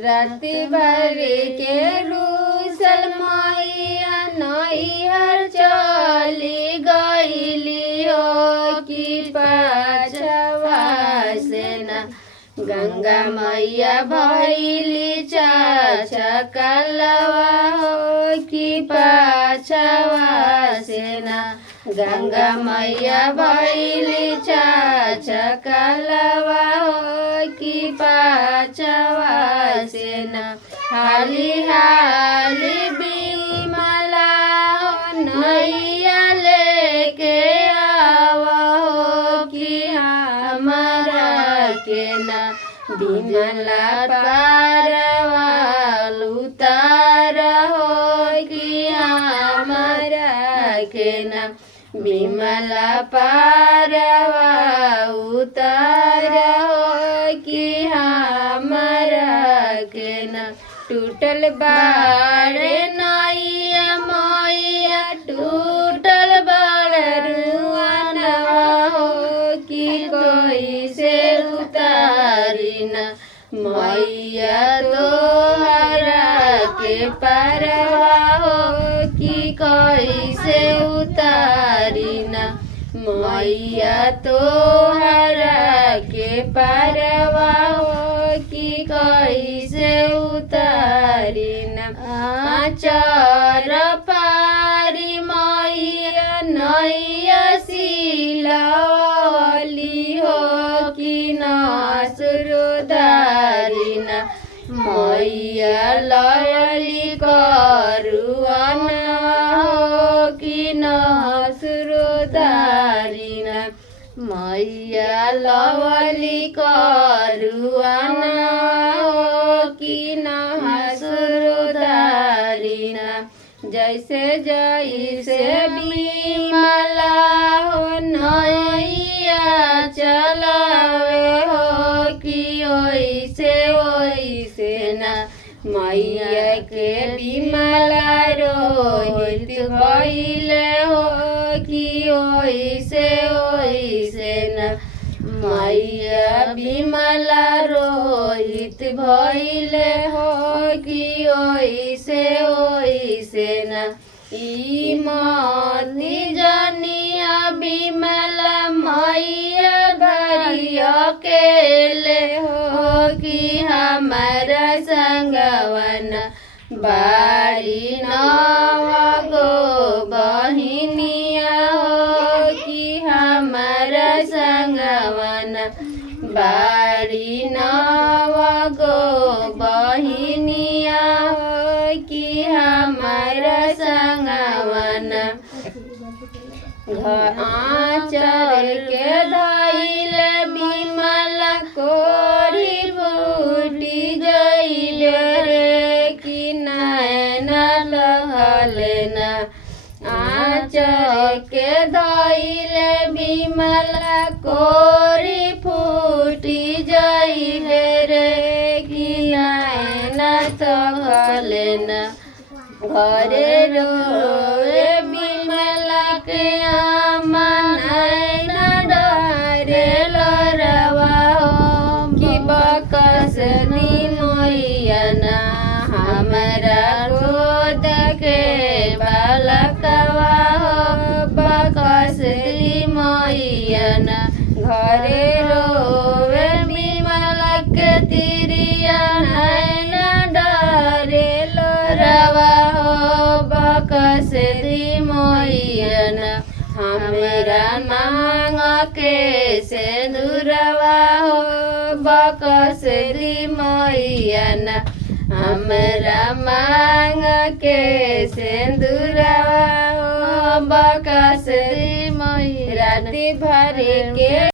राति भर के रूसल मैया नैहर चली गईली हो कि पाछवा से न गंगा मैया भैली चाचा कलवा हो कि पाछवा से न गंगा मैया भैली चाचा कलवा हो कि पाछवा से न हाली हाली बिमला नैया लेके आवा हो कि हमारा के न बिमला पारवा उतार हो कि हमारा के न बिमला पारवा उतार हो कि हमारा के न टूटल बाड़े नैया मैया टूटल बाड़ रुआनवा हो कि कोई से उतारी न मैया तोहरा के परवा हो कि कोई से उतारी न मैया तोहरा के परवा हो कि कोई से उतारी न आचार पारी मैया नैया सिलवली हो कि नासुरुदारी न मैया लयली करुआन हो कि नासुरुदारी न मैया लवली करुआन हो कि नासुरुदारी न जैसे जैसे बिमला हो नैया चलावे हो कि ओइसे ओइसे न मैया के बिमला रोहित भइले हो कि ओइसे ओइसे न मैया बिमला रोहित भइले हो कि ओइसे ओइसे न ई मती जनिया बिमला मैया घरी अकेले हो कि हमारा संगवन बाड़ी नवा गो बहिनिया हो कि हमारा संगवन बाड़ी नवा गो बहिनिया हो कि हमारा संगवन आंचल के धइल बिमला कोरी फूटी गइल रे कि नैना लहल न आंचल के धइल बिमला कोरी फूटी गइल रे कि नैना लहल न घरे रोए बिमला के नैना डरे लरवा हो कि बकसनी मैया न हमरा गोद के बालकवा हो बकसली मैया न घरे रोए बिमला के तिरिया नैना डरे लरवा बकसली मैया न हमरा मांग के सिंदूरवा हो बकसली मैया न हमरा मांग के सिंदूरवा हो बकसली मैया राति भर के